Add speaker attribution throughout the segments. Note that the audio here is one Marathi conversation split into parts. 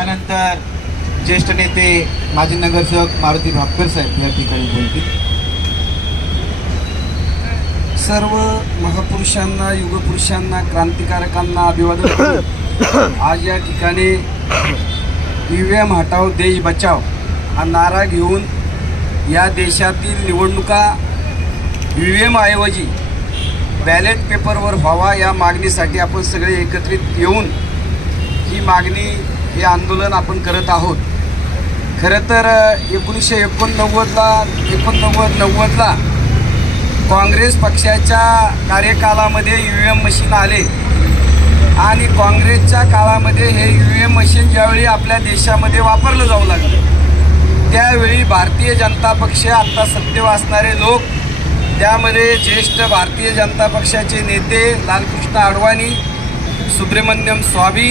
Speaker 1: त्यानंतर ज्येष्ठ नेते माजी नगरसेवक मारुती भापकर साहेब या ठिकाणी बोलतील.
Speaker 2: सर्व महापुरुषांना युगपुरुषांना क्रांतिकारकांना अभिवादन आज या ठिकाणी ईव्हीएम हटाव देश बचाव हा नारा घेऊन या देशातील निवडणुका व्ही व्ही एम ऐवजी बॅलेट पेपरवर व्हावा या मागणीसाठी आपण सगळे एकत्रित येऊन ही मागणी हे आंदोलन आपण करत आहोत. खरं तर एकोणीसशे एकोणनव्वदला एकोणनव्वद नव्वदला काँग्रेस पक्षाच्या कार्यकालामध्ये यू व्ही एम मशीन आले. आणि काँग्रेसच्या काळामध्ये हे यू एम मशीन ज्यावेळी आपल्या देशामध्ये वापरलं जाऊ लागलं त्यावेळी भारतीय जनता पक्ष आत्ता सत्तेवर असणारे लोक त्यामध्ये ज्येष्ठ भारतीय जनता पक्षाचे नेते लालकृष्ण अडवाणी सुब्रमण्यम स्वामी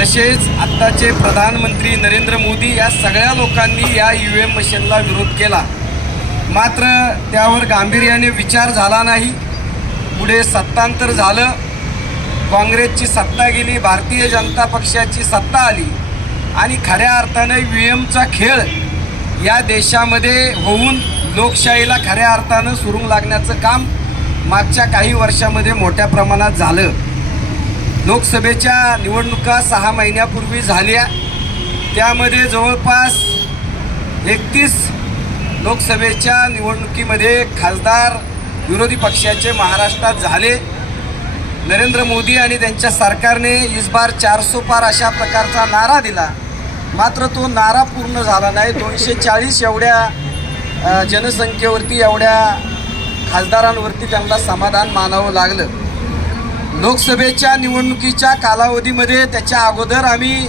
Speaker 2: तसेच आत्ताचे प्रधानमंत्री नरेंद्र मोदी या सगळ्या लोकांनी या यू एम मशीनला विरोध केला. मात्र त्यावर गांभीर्याने विचार झाला नाही. पुढे सत्तांतर झालं. काँग्रेसची सत्ता गेली भारतीय जनता पक्षाची सत्ता आली. आणि खऱ्या अर्थानं व्ही एमचा खेळ या देशामध्ये होऊन लोकशाहीला खऱ्या अर्थानं सुरू लागण्याचं काम मागच्या काही वर्षामध्ये मोठ्या प्रमाणात झालं. लोकसभेच्या निवडणुका सहा महिन्यापूर्वी झाल्या. त्यामध्ये जवळपास एकतीस लोकसभेच्या निवडणुकीमध्ये खासदार विरोधी पक्षाचे महाराष्ट्रात झाले. नरेंद्र मोदी आणि त्यांच्या सरकारने इस बार चारसो पार अशा प्रकारचा नारा दिला. मात्र तो नारा पूर्ण झाला नाही. दोनशे चाळीस एवढ्या जनसंख्येवरती एवढ्या खासदारांवरती त्यांना समाधान मानावं लागलं. लोकसभेच्या निवडणुकीच्या कालावधीमध्ये त्याच्या अगोदर आम्ही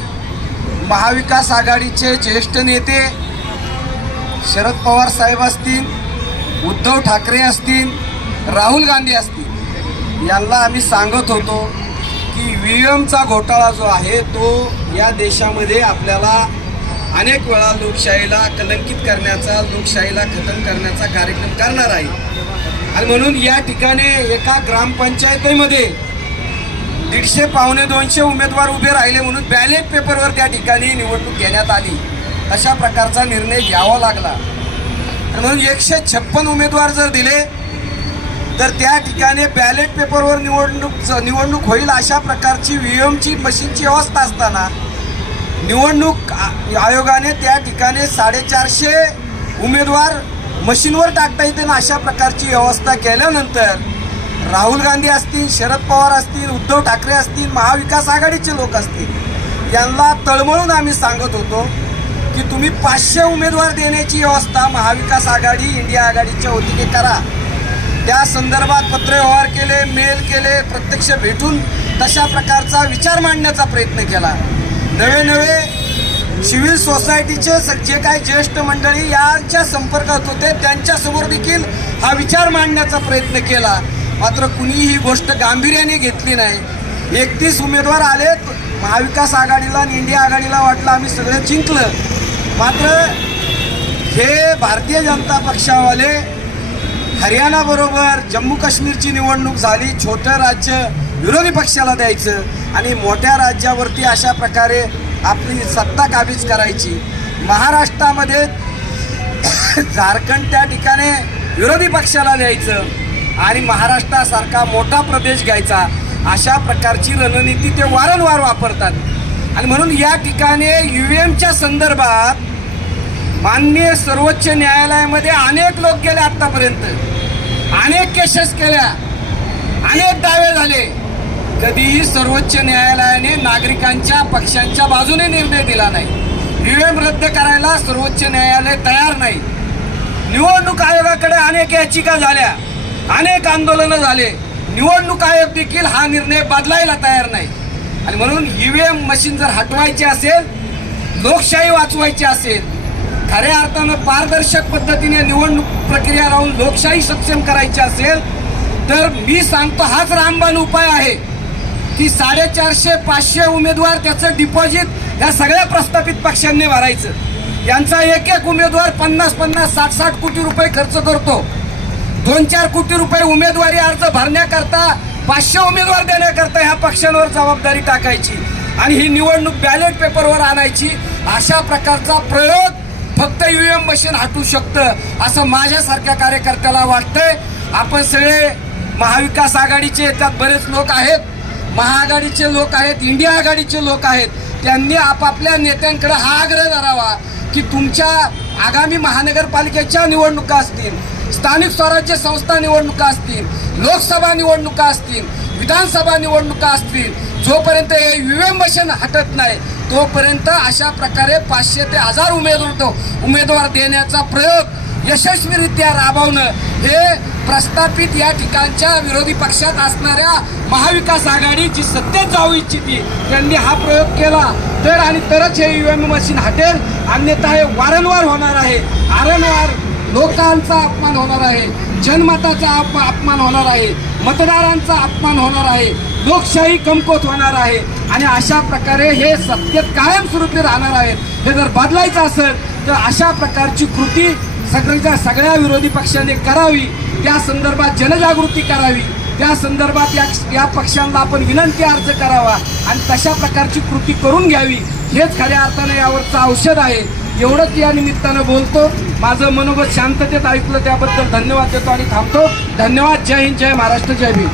Speaker 2: महाविकास आघाडीचे ज्येष्ठ नेते शरद पवार साहेब असतील उद्धव ठाकरे असतील राहुल गांधी असतील यांना आम्ही सांगत होतो की व्ही एमचा घोटाळा जो आहे तो या देशामध्ये आपल्याला अनेक वेळा लोकशाहीला कलंकित करण्याचा लोकशाहीला खतम करण्याचा कार्यक्रम करणार आहे. आणि म्हणून या ठिकाणी एका ग्रामपंचायतीमध्ये दीडशे पावणे दोनशे उमेदवार उभे राहिले म्हणून बॅलेट पेपरवर त्या ठिकाणी निवडणूक घेण्यात आली. अशा प्रकारचा निर्णय घ्यावा लागला. म्हणून एकशे छप्पन उमेदवार जर दिले तर त्या ठिकाणी बॅलेट पेपरवर निवडणूक निवडणूक होईल अशा प्रकारची व्ही एमची मशीनची व्यवस्था असताना निवडणूक आ- आयोगाने त्या ठिकाणी साडेचारशे उमेदवार मशीनवर टाकता येते ना अशा प्रकारची व्यवस्था केल्यानंतर राहुल गांधी असतील शरद पवार असतील उद्धव ठाकरे असतील महाविकास आघाडीचे लोक असतील यांना तळमळून आम्ही सांगत होतो की तुम्ही पाचशे उमेदवार देण्याची व्यवस्था महाविकास आघाडी इंडिया आघाडीच्या वतीने करा. त्या संदर्भात पत्रव्यवहार केले मेल केले प्रत्यक्ष भेटून तशा प्रकारचा विचार मांडण्याचा प्रयत्न केला. नवे नवे सिव्हिल सोसायटीचे स- जे काय ज्येष्ठ मंडळी यांच्या संपर्कात होते त्यांच्यासमोर देखील हा विचार मांडण्याचा प्रयत्न केला. मात्र कुणीही ही गोष्ट गांभीर्याने घेतली नाही. एकतीस उमेदवार आलेत. महाविकास आघाडीला आणि इंडिया आघाडीला वाटलं आम्ही सगळं जिंकलं. मात्र हे भारतीय जनता पक्षावाले हरियाणाबरोबर जम्मू काश्मीरची निवडणूक झाली. छोटं राज्य विरोधी पक्षाला द्यायचं आणि मोठ्या राज्यावरती अशा प्रकारे आपली सत्ता काबीज करायची. महाराष्ट्रामध्ये झारखंड त्या ठिकाणी विरोधी पक्षाला द्यायचं. आणि महाराष्ट्रासारखा मोठा प्रदेश घ्यायचा अशा प्रकारची रणनीती ते वारंवार वापरतात. आणि म्हणून या ठिकाणी यू एमच्या संदर्भात माननीय सर्वोच्च न्यायालयामध्ये अनेक लोक गेले आत्तापर्यंत अनेक केसेस केल्या. अनेक दावे झाले. कधीही सर्वोच्च न्यायालयाने नागरिकांच्या पक्षांच्या बाजूने निर्णय दिला नाही. यू एम रद्द करायला सर्वोच्च न्यायालय तयार नाही. निवडणूक आयोगाकडे अनेक याचिका झाल्या. अनेक आंदोलनं झाले. निवडणूक आयोग देखील हा निर्णय बदलायला तयार नाही. आणि म्हणून ईव्हीएम मशीन जर हटवायची असेल लोकशाही वाचवायची असेल खऱ्या अर्थानं पारदर्शक पद्धतीने निवडणूक प्रक्रिया राहून लोकशाही सक्षम करायची असेल तर मी सांगतो हाच रामबाण उपाय आहे की साडेचारशे पाचशे उमेदवार त्याचं डिपॉझिट या सगळ्या प्रस्थापित पक्षांनी भरायचं. यांचा एक एक उमेदवार पन्नास पन्नास साठ साठ कोटी रुपये खर्च करतो. दोन चार कोटी रुपये उमेदवारी अर्ज भरण्याकरता पाचशे उमेदवार देण्याकरता ह्या पक्षांवर जबाबदारी टाकायची आणि ही निवडणूक बॅलेट पेपरवर आणायची अशा प्रकारचा प्रयोग फक्त यू एम मशीन हटू शकतं असं माझ्यासारख्या कार्यकर्त्याला वाटतंय. आपण सगळे महाविकास आघाडीचे त्यात बरेच लोक आहेत. महाआघाडीचे लोक आहेत इंडिया आघाडीचे लोक आहेत. त्यांनी आपापल्या नेत्यांकडे हा आग्रह धरावा की तुमच्या आगामी महानगरपालिकेच्या निवडणुका असतील स्थानिक स्वराज्य संस्था निवडणुका असतील लोकसभा निवडणुका असतील विधानसभा निवडणुका असतील जोपर्यंत हे युएम मशीन हटत नाही तोपर्यंत अशा प्रकारे पाचशे ते हजार उमेदवार उमेदवार देण्याचा प्रयोग यशस्वीरित्या राबवणं हे प्रस्थापित या ठिकाणच्या विरोधी पक्षात असणाऱ्या महाविकास आघाडी जी सत्तेत जाऊ इच्छिती त्यांनी हा प्रयोग केला. तर आणि तरच हे युएम मशीन हटेल अन्यथा हे वारंवार होणार आहे. वारंवार लोकांचा अपमान होणार आहे जनमताचा अप अपमान होणार आहे मतदारांचा अपमान होणार आहे लोकशाही कमकोत होणार आहे. आणि अशा प्रकारे हे सत्य कायमस्वरूपी राहणार आहेत. हे जर बदलायचं असेल तर अशा प्रकारची कृती सगळ्यांच्या सगळ्या विरोधी पक्षाने करावी. त्या संदर्भात जनजागृती करावी. त्या संदर्भात या या पक्षांना आपण विनंती अर्ज करावा. आणि तशा प्रकारची कृती करून घ्यावी. हेच खऱ्या अर्थाने यावरचं औषध आहे. एवढंच या निमित्तानं बोलतो. माझं मनोगत शांततेत ऐकलं त्याबद्दल धन्यवाद देतो आणि थांबतो. धन्यवाद. जय हिंद जय महाराष्ट्र जय भीम.